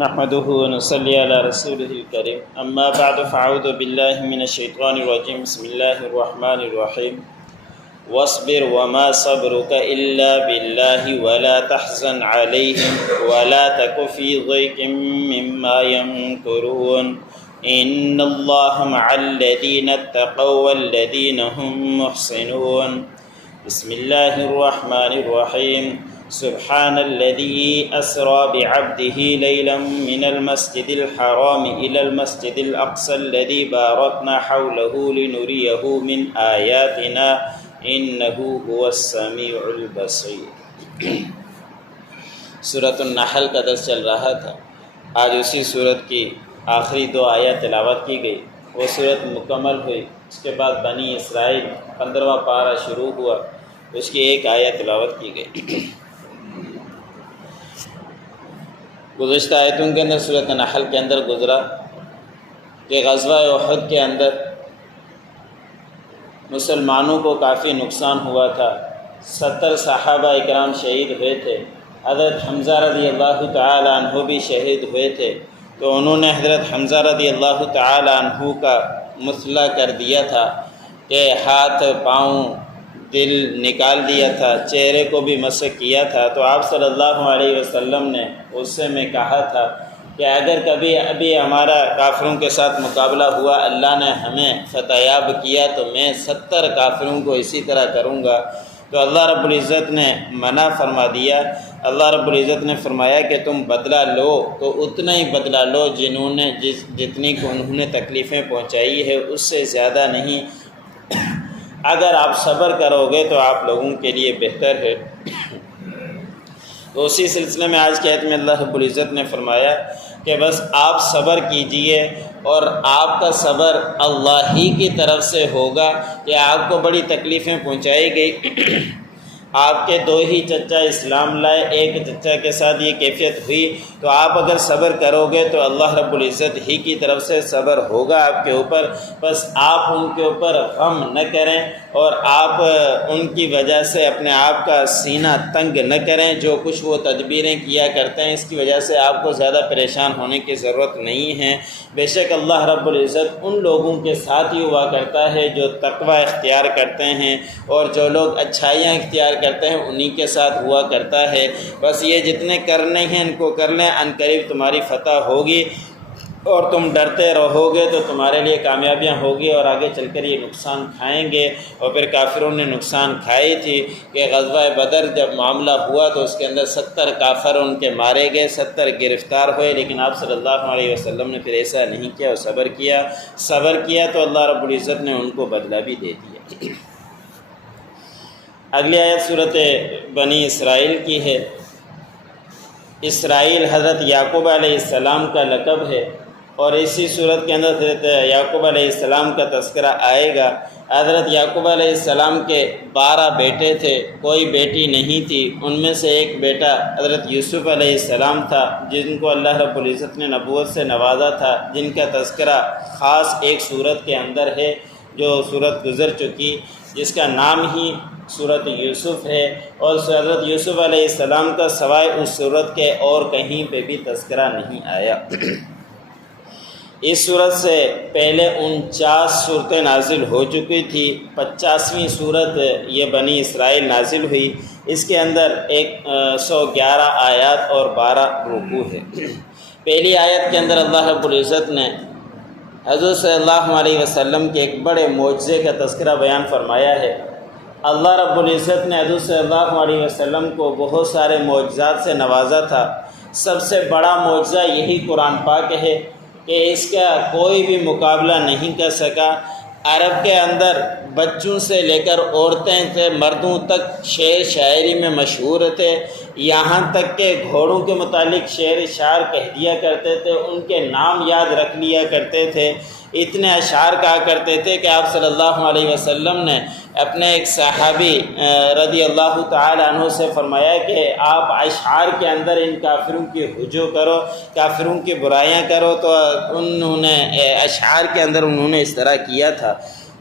نحمده ونصلي على رسوله الكريم اما بعد فاعوذ بالله من الشيطان الرجيم بسم الله الرحمن الرحيم واصبر وما صبرك إلا بالله ولا تحزن عليهم ولا تك في ضيق مما يمكرون إن الله مع الذين اتقوا والذين هم محسنون بسم الله الرحمن الرحيم سبحان الذي أسرى بعبده ليلا من المسجد الحرام إلى المسجد الأقصى الذي باركنا حوله لنريه من آياتنا إنه هو السميع البصير۔ سورۃ النحل کا درس چل رہا تھا۔ آج اسی سورت کی آخری 2 آیات تلاوت کی گئی، وہ سورت مکمل ہوئی۔ اس کے بعد بنی اسرائیل 15واں پارہ شروع ہوا، اس کی 1 آیت تلاوت کی گئی۔ گزشتہ آیتوں کے اندر سورۃ نحل کے اندر گزرا کہ غزوہ احد کے اندر مسلمانوں کو کافی نقصان ہوا تھا۔ 70 صحابہ اکرام شہید ہوئے تھے۔ حضرت حمزہ رضی اللہ تعالی عنہ بھی شہید ہوئے تھے، تو انہوں نے حضرت حمزہ رضی اللہ تعالی عنہ کا مثلا کر دیا تھا کہ ہاتھ پاؤں دل نکال دیا تھا، چہرے کو بھی مسح کیا تھا۔ تو آپ صلی اللہ علیہ وسلم نے اس سے میں کہا تھا کہ اگر کبھی ابھی ہمارا کافروں کے ساتھ مقابلہ ہوا، اللہ نے ہمیں فتح یاب کیا، تو میں 70 کافروں کو اسی طرح کروں گا۔ تو اللہ رب العزت نے منع فرما دیا۔ اللہ رب العزت نے فرمایا کہ تم بدلہ لو تو اتنا ہی بدلہ لو جتنی کو انہوں نے تکلیفیں پہنچائی ہے، اس سے زیادہ نہیں۔ اگر آپ صبر کرو گے تو آپ لوگوں کے لیے بہتر ہے۔ تو اسی سلسلے میں آج کی آیت میں اللہ رب العزت نے فرمایا کہ بس آپ صبر کیجئے، اور آپ کا صبر اللہ ہی کی طرف سے ہوگا کہ آپ کو بڑی تکلیفیں پہنچائی گئی۔ آپ کے 2 ہی چچا اسلام لائے، ایک چچا کے ساتھ یہ کیفیت ہوئی، تو آپ اگر صبر کرو گے تو اللہ رب العزت ہی کی طرف سے صبر ہوگا آپ کے اوپر۔ بس آپ ان کے اوپر غم نہ کریں، اور آپ ان کی وجہ سے اپنے آپ کا سینہ تنگ نہ کریں۔ جو کچھ وہ تدبیریں کیا کرتے ہیں، اس کی وجہ سے آپ کو زیادہ پریشان ہونے کی ضرورت نہیں ہے۔ بے شک اللہ رب العزت ان لوگوں کے ساتھ ہی ہوا کرتا ہے جو تقوی اختیار کرتے ہیں، اور جو لوگ اچھائیاں اختیار کرتے ہیں انہی کے ساتھ ہوا کرتا ہے۔ بس یہ جتنے کرنے ہیں ان کو کر لیں، عنقریب تمہاری فتح ہوگی، اور تم ڈرتے رہو گے تو تمہارے لیے کامیابیاں ہوگی، اور آگے چل کر یہ نقصان کھائیں گے۔ اور پھر کافروں نے نقصان کھائی تھی کہ غزوہ بدر جب معاملہ ہوا تو اس کے اندر 70 کافر ان کے مارے گئے، 70 گرفتار ہوئے، لیکن آپ صلی اللہ علیہ وسلم نے پھر ایسا نہیں کیا اور صبر کیا تو اللہ رب العزت نے ان کو بدلہ بھی دے دیا۔ اگلی آیت صورت بنی اسرائیل کی ہے۔ اسرائیل حضرت یعقوب علیہ السلام کا لقب ہے، اور اسی صورت کے اندر حضرت یعقوب علیہ السلام کا تذکرہ آئے گا۔ حضرت یعقوب علیہ السلام کے 12 بیٹے تھے، کوئی بیٹی نہیں تھی۔ ان میں سے ایک بیٹا حضرت یوسف علیہ السلام تھا، جن کو اللہ رب العزت نے نبوت سے نوازا تھا، جن کا تذکرہ خاص ایک صورت کے اندر ہے جو صورت گزر چکی، جس کا نام ہی صورت یوسف ہے، اور حضرت یوسف علیہ السلام کا سوائے اس صورت کے اور کہیں پہ بھی تذکرہ نہیں آیا۔ اس صورت سے پہلے 49 صورتیں نازل ہو چکی تھی، 50ویں صورت یہ بنی اسرائیل نازل ہوئی۔ اس کے اندر 111 آیات اور 12 رکوع ہے۔ پہلی آیت کے اندر اللہ رب العزت نے حضرت صلی اللہ علیہ وسلم کے ایک بڑے معجزے کا تذکرہ بیان فرمایا ہے۔ اللہ رب العزت نے حضرت صلی اللہ علیہ وسلم کو بہت سارے معجزات سے نوازا تھا۔ سب سے بڑا معجزہ یہی قرآن پاک ہے کہ اس کا کوئی بھی مقابلہ نہیں کر سکا۔ عرب کے اندر بچوں سے لے کر عورتیں سے مردوں تک شعر شاعری میں مشہور تھے، یہاں تک کہ گھوڑوں کے متعلق شعر اشعار کہہ دیا کرتے تھے، ان کے نام یاد رکھ لیا کرتے تھے۔ اتنے اشعار کہا کرتے تھے کہ آپ صلی اللہ علیہ وسلم نے اپنے ایک صحابی رضی اللہ تعالی عنہ سے فرمایا کہ آپ اشعار کے اندر ان کافروں کی ہجو کرو، کافروں کی برائیاں کرو، تو انہوں نے اشعار کے اندر انہوں نے اس طرح کیا تھا۔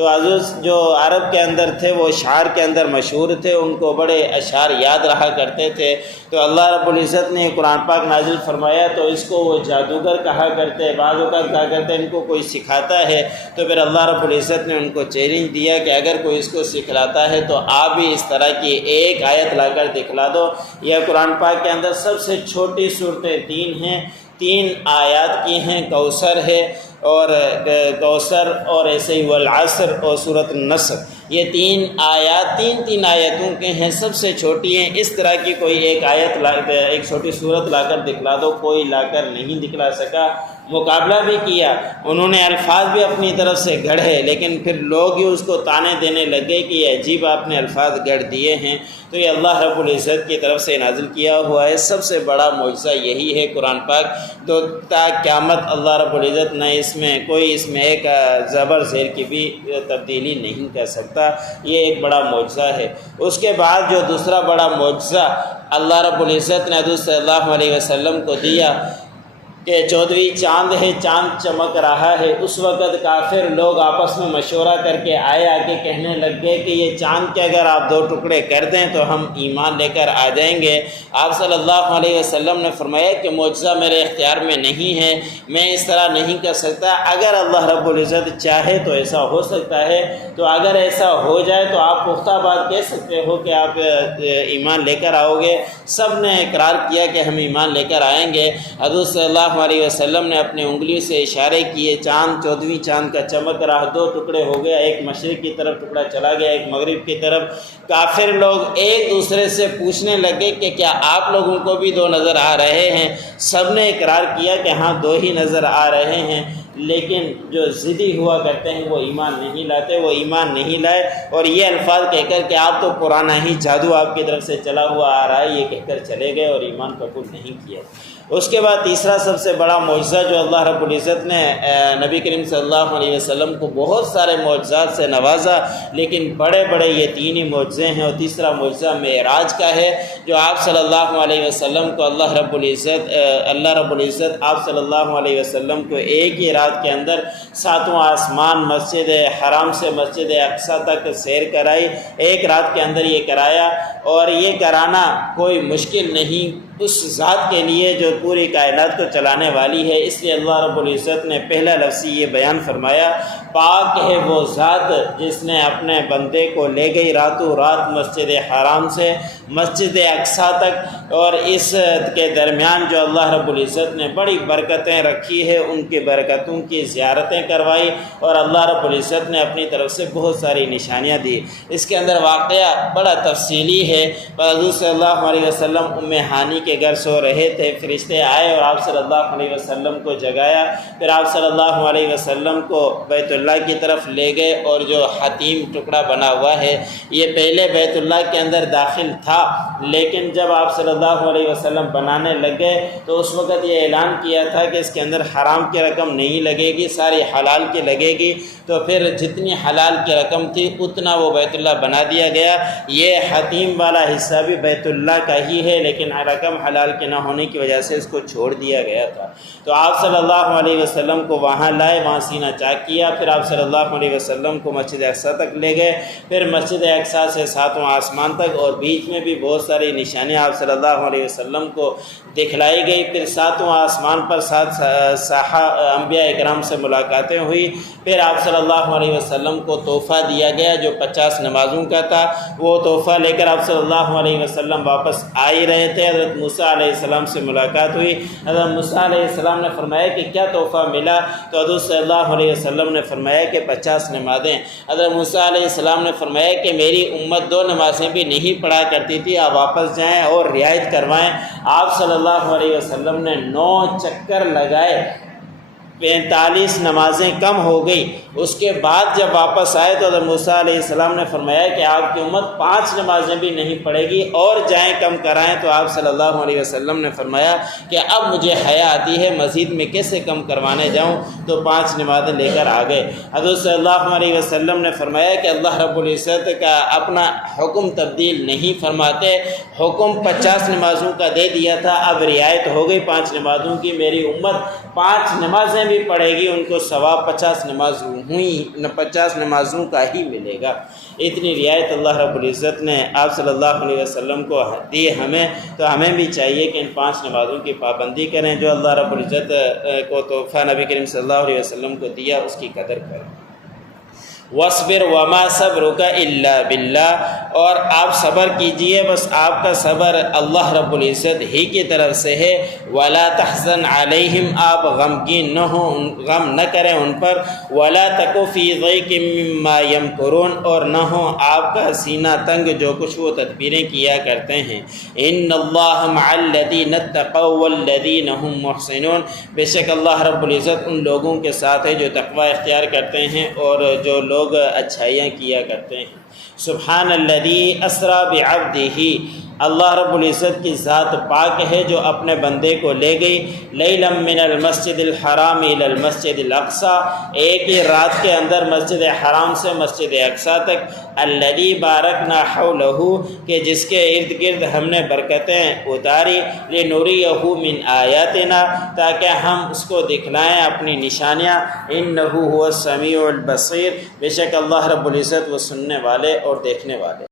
تو حضرت جو عرب کے اندر تھے وہ اشعار کے اندر مشہور تھے، ان کو بڑے اشعار یاد رہا کرتے تھے۔ تو اللہ رب العزت نے قرآن پاک نازل فرمایا تو اس کو وہ جادوگر کہا کرتے، بعض اوقات کہا کرتے ان کو کوئی سکھاتا ہے، تو پھر اللہ رب العزت نے ان کو چیلنج دیا کہ اگر کوئی اس کو سکھلاتا ہے تو آپ بھی اس طرح کی ایک آیت لا کر دکھلا دو۔ یہ قرآن پاک کے اندر سب سے چھوٹی صورتیں 3 ہیں، 3 آیات کی ہیں، کوثر ہے اور کوثر اور ایسے ہی والعصر اور سورۃ النصر، یہ 3 آیات 3 آیتوں کے ہیں، سب سے چھوٹی ہیں۔ اس طرح کی کوئی ایک آیت ایک چھوٹی صورت لا کر دکھلا دو، کوئی لا کر نہیں دکھلا سکا۔ مقابلہ بھی کیا، انہوں نے الفاظ بھی اپنی طرف سے گڑھے، لیکن پھر لوگ ہی اس کو طعنے دینے لگے کہ یہ عجیب آپ نے الفاظ گڑھ دیے ہیں۔ تو یہ اللہ رب العزت کی طرف سے نازل کیا ہوا ہے، سب سے بڑا معجزہ یہی ہے قرآن پاک، تو تا قیامت اللہ رب العزت نہ اس میں ایک زبر زیر کی بھی تبدیلی نہیں کر سکتا، یہ ایک بڑا معجزہ ہے۔ اس کے بعد جو دوسرا بڑا معجزہ اللہ رب العزت نے حضور صلی اللہ علیہ وسلم کو دیا کہ 14ویں چاند ہے، چاند چمک رہا ہے، اس وقت کافر لوگ آپس میں مشورہ کر کے آگے کہنے لگ گئے کہ یہ چاند کے اگر آپ 2 ٹکڑے کر دیں تو ہم ایمان لے کر آ جائیں گے۔ آپ صلی اللہ علیہ وسلم نے فرمایا کہ معجزہ میرے اختیار میں نہیں ہے، میں اس طرح نہیں کر سکتا، اگر اللہ رب العزت چاہے تو ایسا ہو سکتا ہے، تو اگر ایسا ہو جائے تو آپ پختہ بات کہہ سکتے ہو کہ آپ ایمان لے کر آؤ گے۔ سب نے اقرار کیا کہ ہم ایمان لے کر آئیں گے۔ حضرت صلی اللہ علیہ وسلم نے اپنی انگلی سے اشارے کیے، چاند 14ویں چاند کا چمک رہا، 2 ٹکڑے ہو گیا، ایک مشرق کی طرف ٹکڑا چلا گیا، ایک مغرب کی طرف۔ کافر لوگ ایک دوسرے سے پوچھنے لگے کہ کیا آپ لوگوں کو بھی 2 نظر آ رہے ہیں؟ سب نے اقرار کیا کہ ہاں 2 ہی نظر آ رہے ہیں، لیکن جو ضدی ہوا کرتے ہیں وہ ایمان نہیں لاتے، وہ ایمان نہیں لائے، اور یہ الفاظ کہہ کر کہ آپ تو پرانا ہی جادو آپ کی طرف سے چلا ہوا آ رہا ہے، یہ کہہ کر چلے گئے اور ایمان قبول نہیں کیا۔ اس کے بعد تیسرا سب سے بڑا معجزہ جو اللہ رب العزت نے نبی کریم صلی اللہ علیہ وسلم کو بہت سارے معجزات سے نوازا، لیکن بڑے یہ 3 ہی معجزے ہیں، اور تیسرا معجزہ معراج کا ہے، جو آپ صلی اللہ علیہ وسلم کو اللہ رب العزت آپ صلی اللہ علیہ وسلم کو ایک ہی رات کے اندر 7واں آسمان مسجد حرام سے مسجد اقصی تک سیر کرائی، ایک رات کے اندر یہ کرایا، اور یہ کرانا کوئی مشکل نہیں اس ذات کے لیے جو پوری کائنات کو چلانے والی ہے۔ اس لیے اللہ رب العزت نے پہلا لفظ یہ بیان فرمایا، پاک ہے وہ ذات جس نے اپنے بندے کو لے گئی راتوں رات مسجد حرام سے مسجد اقصی تک، اور اس کے درمیان جو اللہ رب العزت نے بڑی برکتیں رکھی ہے، ان کی برکتوں کی زیارتیں کروائی، اور اللہ رب العزت نے اپنی طرف سے بہت ساری نشانیاں دی۔ اس کے اندر واقعہ بڑا تفصیلی ہے۔ حضور صلی اللہ علیہ وسلم ام ہانی کے گھر سو رہے تھے، فرشتے آئے اور آپ صلی اللہ علیہ وسلم کو جگایا، پھر آپ صلی اللہ علیہ وسلم کو بیت اللہ کی طرف لے گئے، اور جو حتیم ٹکڑا بنا ہوا ہے یہ پہلے بیت اللہ کے اندر داخل تھا، لیکن جب آپ صلی اللہ علیہ وسلم بنانے لگے تو اس وقت یہ اعلان کیا تھا کہ اس کے اندر حرام کی رقم نہیں لگے گی، ساری حلال کی لگے گی، تو پھر جتنی حلال کی رقم تھی اتنا وہ بیت اللہ بنا دیا گیا۔ یہ حتیم والا حصہ بھی بیت اللہ کا ہی ہے، لیکن رقم حلال کے نہ ہونے کی وجہ سے اس کو چھوڑ دیا گیا تھا۔ تو آپ صلی اللہ علیہ وسلم کو وہاں لائے، وہاں سینہ چاک کیا، پھر آپ صلی اللہ علیہ وسلم کو مسجد اقصی تک لے گئے، پھر مسجد اقصی سے 7واں آسمان تک، اور بیچ میں بھی بہت ساری نشانیاں آپ صلی اللہ علیہ وسلم کو دکھلائی گئی۔ پھر 7واں آسمان پر 7 انبیاء اکرام سے ملاقاتیں ہوئی، پھر آپ صلی اللہ علیہ وسلم کو تحفہ دیا گیا جو 50 نمازوں کا تھا۔ وہ تحفہ لے کر آپ صلی اللہ علیہ وسلم واپس آ ہی رہے تھے، حضرت موسیٰ علیہ السلام سے ملاقات ہوئی۔ حضرت موسیٰ علیہ السلام نے فرمایا کہ کیا تحفہ ملا؟ تو حضرت صلی اللہ علیہ وسلم نے فرمایا کہ 50 نمازیں۔ حضرت موسیٰ علیہ السلام نے فرمایا کہ میری امت 2 نمازیں بھی نہیں پڑھا کرتی تھی، آپ واپس جائیں اور رعایت کروائیں۔ آپ صلی اللہ علیہ وسلم نے 9 چکر لگائے، 45 نمازیں کم ہو گئی۔ اس کے بعد جب واپس آئے تو حضرت موسیٰ علیہ السلام نے فرمایا کہ آپ کی امت 5 نمازیں بھی نہیں پڑھے گی، اور جائیں کم کرائیں۔ تو آپ صلی اللہ علیہ وسلم نے فرمایا کہ اب مجھے حیا آتی ہے، مزید میں کیسے کم کروانے جاؤں، تو 5 نمازیں لے کر آ گئے۔ حضرت صلی اللہ علیہ وسلم نے فرمایا کہ اللہ رب العزت کا اپنا حکم تبدیل نہیں فرماتے، حکم 50 نمازوں کا دے دیا تھا، اب رعایت ہو گئی 5 نمازوں کی، میری امت 5 نمازیں بھی پڑھے گی ان کو ثواب 50 نمازوں کا ہی ملے گا۔ اتنی رعایت اللہ رب العزت نے آپ صلی اللہ علیہ وسلم کو دی ہمیں، تو ہمیں بھی چاہیے کہ ان 5 نمازوں کی پابندی کریں جو اللہ رب العزت کو تحفہ نبی کریم صلی اللہ علیہ وسلم کو دیا، اس کی قدر کریں۔ وَاصْبِرْ وَمَا صَبْرُكَ إِلَّا بِاللَّهِ، اور آپ صبر کیجئے، بس آپ کا صبر اللہ رب العزت ہی کی طرف سے ہے۔ وَلَا تَحْزَنْ عَلَيْهِمْ، آپ غمگین نہ ہوں، غم نہ کریں ان پر۔ وَلَا تَكُ فِي ضَيْقٍ مِّمَّا يَمْكُرُونَ، اور نہ ہو آپ کا سینہ تنگ جو کچھ وہ تدبیریں کیا کرتے ہیں۔ إِنَّ اللَّهَ مَعَ الَّذِينَ اتَّقَوْا وَالَّذِينَ هُمْ مُحْسِنُونَ، بے شک اللہ رب العزت ان لوگوں کے ساتھ ہے جو تقوی اختیار کرتے ہیں اور جو لوگ اچھائیاں کیا کرتے ہیں۔ سبحان الذی اسریٰ بعبدہ، اللہ رب العزت کی ذات پاک ہے جو اپنے بندے کو لے گئی لیلا من المسجد الحرام الی المسجد الاقصی، ایک ہی رات کے اندر مسجد حرام سے مسجد اقصی تک، الذی بارکنا حولہ، کہ جس کے ارد گرد ہم نے برکتیں اتاری، لنریہ من آیاتنا، تاکہ ہم اس کو دکھلائیں اپنی نشانیاں، انہ هو السمیع البصیر، بے شک اللہ رب العزت وہ سننے والے اور دیکھنے والے۔